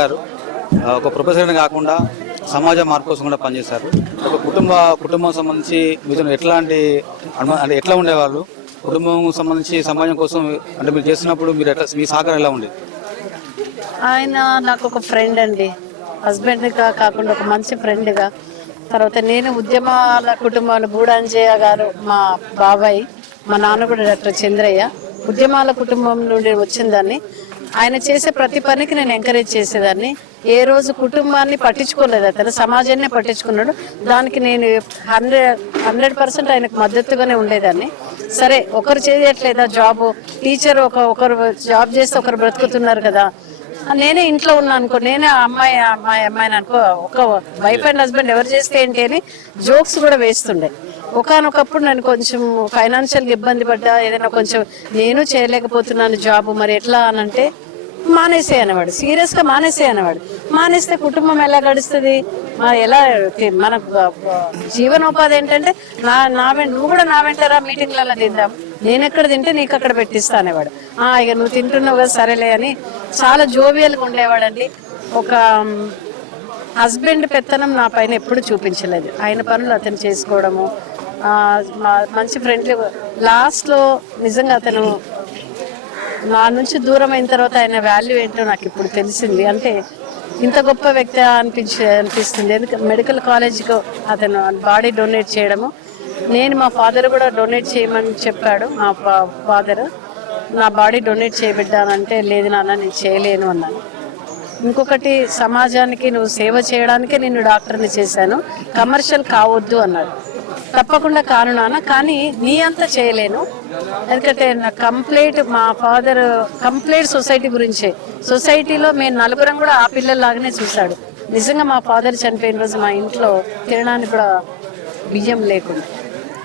గారు ఒక ప్రొఫెసర్ని కాకుండా సమాజ మార్పు కోసం కూడా పనిచేశారు. ఒక కుటుంబ కుటుంబం సంబంధించి మీరు ఎట్లాంటి అంటే ఎట్లా ఉండేవాళ్ళు? కుటుంబం సంబంధించి సమాజం కోసం అంటే మీరు చేస్తున్నప్పుడు మీరు ఎట్లా మీ సహకారం ఎలా ఉండేది ఆయన నాకు ఒక ఫ్రెండ్ అండి. హస్బెండ్గా కాకుండా ఒక మంచి ఫ్రెండ్గా తర్వాత నేను ఉద్యమాల కుటుంబాలు బూడాంజయ్య గారు మా బాబాయ్ మా నాన్న కూడా డాక్టర్ చంద్రయ్య. ఉద్యమాల కుటుంబం నుండి వచ్చిందాన్ని ఆయన చేసే ప్రతి పనికి నేను ఎంకరేజ్ చేసేదాన్ని. ఏ రోజు కుటుంబాన్ని పట్టించుకోలేదు అతను సమాజాన్ని పట్టించుకున్నాడు. దానికి నేను హండ్రెడ్ హండ్రెడ్ పర్సెంట్ ఆయనకు మద్దతుగానే ఉండేదాన్ని. సరే ఒకరు చేయట్లేదా జాబ్ టీచర్ ఒక ఒకరు జాబ్ చేస్తే ఒకరు బ్రతుకుతున్నారు కదా. నేనే ఇంట్లో ఉన్నా అనుకో నేనే ఆ అమ్మాయి అమ్మాయి అమ్మాయిని అనుకో ఒక వైఫ్ అండ్ హస్బెండ్ ఎవరు చేస్తే ఏంటి అని జోక్స్ కూడా వేస్తుండే. ఒకనొకప్పుడు నేను కొంచెం ఫైనాన్షియల్గా ఇబ్బంది పడ్డా ఏదైనా కొంచెం నేను చేయలేకపోతున్నాను జాబ్ మరి ఎట్లా అని అంటే మానేసే అనేవాడు సీరియస్గా మానేసే అనేవాడు మానేస్తే కుటుంబం ఎలా గడుస్తుంది? ఎలా మన జీవనోపాధి ఏంటంటే నా నా వెంట నువ్వు కూడా నా వెంటరా మీటింగ్లలో తిందాం. నేను ఎక్కడ తింటే నీకు అక్కడ పెట్టిస్తా అనేవాడు ఆ ఇక నువ్వు తింటున్నావు కదా సరేలే అని చాలా జోవియల్గా ఉండేవాడండి. ఒక హస్బెండ్ పెత్తనం నా పైన ఎప్పుడు చూపించలేదు. ఆయన పనులు అతను చేసుకోవడము మంచి ఫ్రెండ్లీ లాస్ట్లో నిజంగా అతను నా నుంచి దూరం అయిన తర్వాత ఆయన వాల్యూ ఏంటో నాకు ఇప్పుడు తెలిసింది. అంటే ఇంత గొప్ప వ్యక్తి అనిపించి అనిపిస్తుంది. ఎందుకంటే మెడికల్ కాలేజ్కి అతను బాడీ డొనేట్ చేయడము. నేను మా ఫాదర్ కూడా డొనేట్ చేయమని చెప్పాడు. మా ఫాదర్ నా బాడీ డొనేట్ చేయబడ్డానంటే లేదు నాన్న నేను చేయలేను అన్నాను ఇంకొకటి సమాజానికి నువ్వు సేవ చేయడానికే నేను డాక్టర్ని చేశాను. కమర్షియల్ కావద్దు అన్నాడు. తప్పకుండా కాను నాన్న కానీ నీ అంత చేయలేను. ఎందుకంటే నా కంప్లీట్ మా ఫాదర్ కంప్లీట్ సొసైటీ గురించే. సొసైటీలో మేము నలుగురం కూడా ఆ పిల్లల్లాగానే చూశాడు. నిజంగా మా ఫాదర్ చనిపోయిన రోజు మా ఇంట్లో తినడానికి కూడా బియ్యం లేకుండా.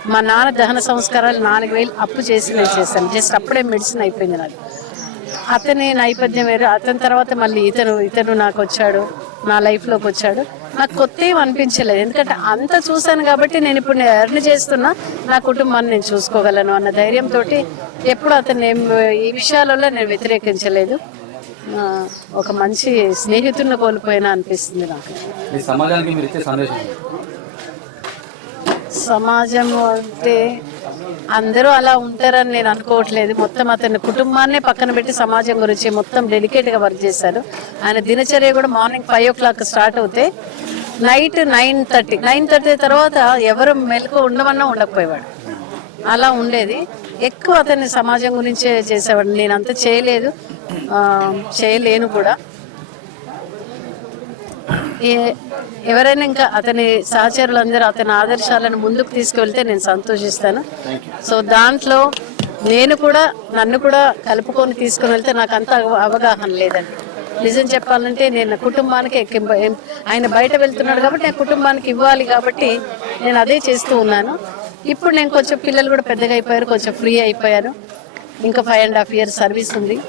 మా నాన్న దహన సంస్కారాలు నాలుగు వేలు అప్పు చేసి నేను చేశాను. జస్ట్ అప్పుడే మెడిసిన్ అయిపోయింది నాకు. అతని నైపథ్యం వేరు. అతని తర్వాత మళ్ళీ ఇతను ఇతను నాకు వచ్చాడు. నా లైఫ్లోకి వచ్చాడు. నాకు కొత్త ఏం అనిపించలేదు. ఎందుకంటే అంత చూశాను కాబట్టి నేను ఇప్పుడు నేను ఎర్న్ చేస్తున్నా నా కుటుంబాన్ని నేను చూసుకోగలను అన్న ధైర్యంతో ఎప్పుడు అతన్ని ఏం ఈ విషయాలలో నేను వ్యతిరేకించలేదు. ఒక మంచి స్నేహితుడిని కోల్పోయినా అనిపిస్తుంది నాకు? సమాజం అంటే అందరూ అలా ఉంటారని నేను అనుకోవట్లేదు. మొత్తం అతని కుటుంబాన్నే పక్కన పెట్టి సమాజం గురించి మొత్తం డెడికేట్గా వర్క్ చేశారు. ఆయన దినచర్య కూడా morning five o'clock start అవుతే night nine thirty. Nine thirty తర్వాత ఎవరు మెలకు ఉండమన్నా ఉండకపోయేవాడు. అలా ఉండేది. ఎక్కువ అతన్ని సమాజం గురించే చేసేవాడు. నేను అంత చేయలేదు. చేయలేను కూడా. ఏ- ఎవరైనా ఇంకా అతని సహచరులందరూ అతని ఆదర్శాలను ముందుకు తీసుకువెళ్తే నేను సంతోషిస్తాను. సో దాంట్లో నేను కూడా నన్ను కూడా కలుపుకొని తీసుకుని వెళ్తే నాకు అంత అవగాహన లేదండి. నిజం చెప్పాలంటే నేను కుటుంబానికి ఆయన బయట వెళ్తున్నాడు కాబట్టి నేను కుటుంబానికి ఇవ్వాలి కాబట్టి నేను అదే చేస్తూ ఉన్నాను. ఇప్పుడు నేను కొంచెం పిల్లలు కూడా పెద్దగా అయిపోయారు కొంచెం ఫ్రీ అయిపోయాను. ఇంకా five and half years service ఉంది.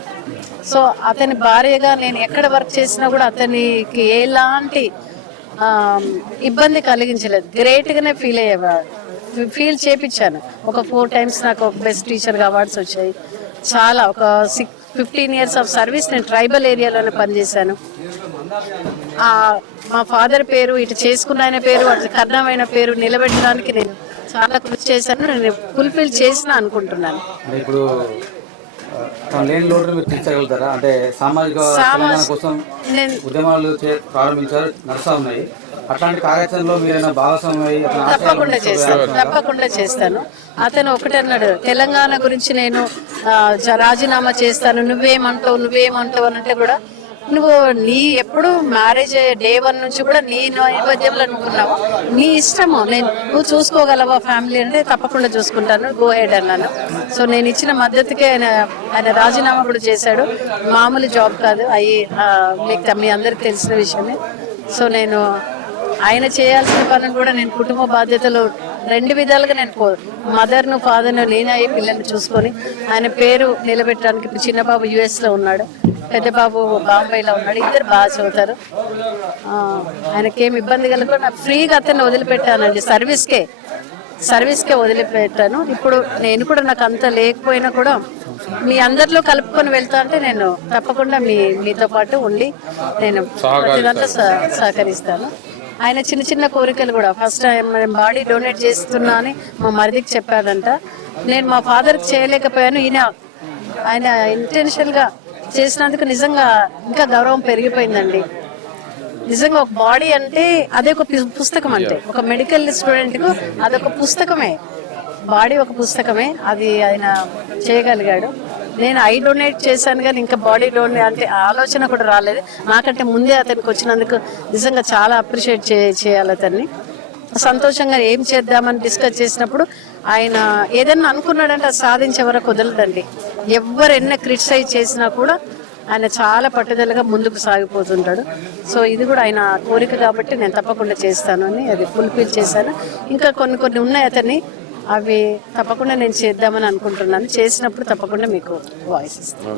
సో అతని భార్యగా నేను ఎక్కడ వర్క్ చేసినా కూడా అతనికి ఎలాంటి ఇబ్బంది కలిగించలేదు. గ్రేట్గానే ఫీల్ అయ్యేవాడు. ఫీల్ చేపించాను. ఒక ఫోర్ టైమ్స్ నాకు బెస్ట్ టీచర్గా అవార్డ్స్ వచ్చాయి. చాలా ఒక six fifteen years of service నేను ట్రైబల్ ఏరియాలోనే పనిచేశాను. మా ఫాదర్ పేరు ఇటు చేసుకున్న ఆయన పేరు అటు కర్ణమైన పేరు నిలబెట్టడానికి నేను చాలా కృషి చేశాను. నేను ఫుల్ఫిల్ చేసిన అనుకుంటున్నాను. ఇప్పుడు ఆ, తన లేని లోటు మీరు తీర్చగలుగుతారా? అంటే సామాజిక కోసం నేను ఉద్యమాలు ప్రారంభించారు నడుస్తా ఉన్నాయి. అట్లాంటి కార్యాచరణలో మీరైనా భాగస్వామ్యం తప్పకుండా చేస్తాను. తప్పకుండా చేస్తాను. అతను ఒకటే అన్నాడు తెలంగాణ గురించి నేను రాజీనామా చేస్తాను. నువ్వేమంటావు నువ్వేమంటావు అని అంటే కూడా నువ్వు నీ ఎప్పుడు మ్యారేజ్ డే వన్ నుంచి కూడా నీ నేపథ్యంలో ఉన్నావు నీ ఇష్టము. నేను నువ్వు చూసుకోగలవా ఫ్యామిలీ అంటే తప్పకుండా చూసుకుంటాను. గో హెడ్ అన్నాను. సో నేను ఇచ్చిన మద్దతుకే ఆయన ఆయన రాజీనామా కూడా చేశాడు. మామూలు జాబ్ కాదు. అయ్యి మీకు మీ అందరికి తెలిసిన విషయమే. సో నేను ఆయన చేయాల్సిన పనులు కూడా నేను కుటుంబ బాధ్యతలు రెండు విధాలుగా నేను మదర్ను ఫాదర్ను నేనయ్యి పిల్లల్ని చూసుకొని ఆయన పేరు నిలబెట్టడానికి చిన్న బాబు US లో ఉన్నాడు పెద్ద బాబు బాంబేలో ఉన్నాడు ఇద్దరు బాగా చదువుతారు. ఆయనకేం ఇబ్బంది కలగకుండా ఫ్రీగా అతన్ని వదిలిపెట్టానండి సర్వీస్కే సర్వీస్కే వదిలిపెట్టాను. ఇప్పుడు నేను కూడా నాకు అంత లేకపోయినా కూడా మీ అందరిలో కలుపుకొని వెళ్తా అంటే నేను తప్పకుండా మీ మీతో పాటు ఉండి నేను ప్రతిదంతా సహ- సహకరిస్తాను. ఆయన చిన్న చిన్న కోరికలు కూడా. ఫస్ట్ టైం బాడీ డొనేట్ చేస్తున్నా అని మా మరిదికి చెప్పాడంట. నేను మా ఫాదర్కి చేయలేకపోయాను ఈయన ఆయన ఇంటెన్షనల్గా చేసినందుకు నిజంగా ఇంకా గౌరవం పెరిగిపోయిందండి. నిజంగా ఒక బాడీ అంటే అదే ఒక పుస్తకం అంటే. ఒక మెడికల్ స్టూడెంట్కు అదొక పుస్తకమే. బాడీ ఒక పుస్తకమే అది ఆయన చేయగలిగాడు. నేను ఐ డొనేట్ చేశాను కానీ ఇంకా బాడీ డొనేట్ అంటే ఆలోచన కూడా రాలేదు. నాకంటే ముందే అతనికి వచ్చినందుకు నిజంగా చాలా అప్రిషియేట్ చే చేయాలి అతన్ని. సంతోషంగా ఏం చేద్దామని డిస్కస్ చేసినప్పుడు ఆయన ఏదైనా అనుకున్నాడంటే అది సాధించే వరకు వదలదండి. ఎవరు ఎన్న క్రిటిసైజ్ చేసినా కూడా ఆయన చాలా పట్టుదలగా ముందుకు సాగిపోతుంటాడు. సో ఇది కూడా ఆయన కోరిక కాబట్టి నేను తప్పకుండా చేస్తాను అని అది ఫుల్ఫిల్ చేశాను. ఇంకా కొన్ని కొన్ని ఉన్నాయి అతన్ని. అవి తప్పకుండా నేను చేద్దామని అనుకుంటున్నాను. చేసినప్పుడు తప్పకుండా మీకు వాయిస్ ఇస్తాను.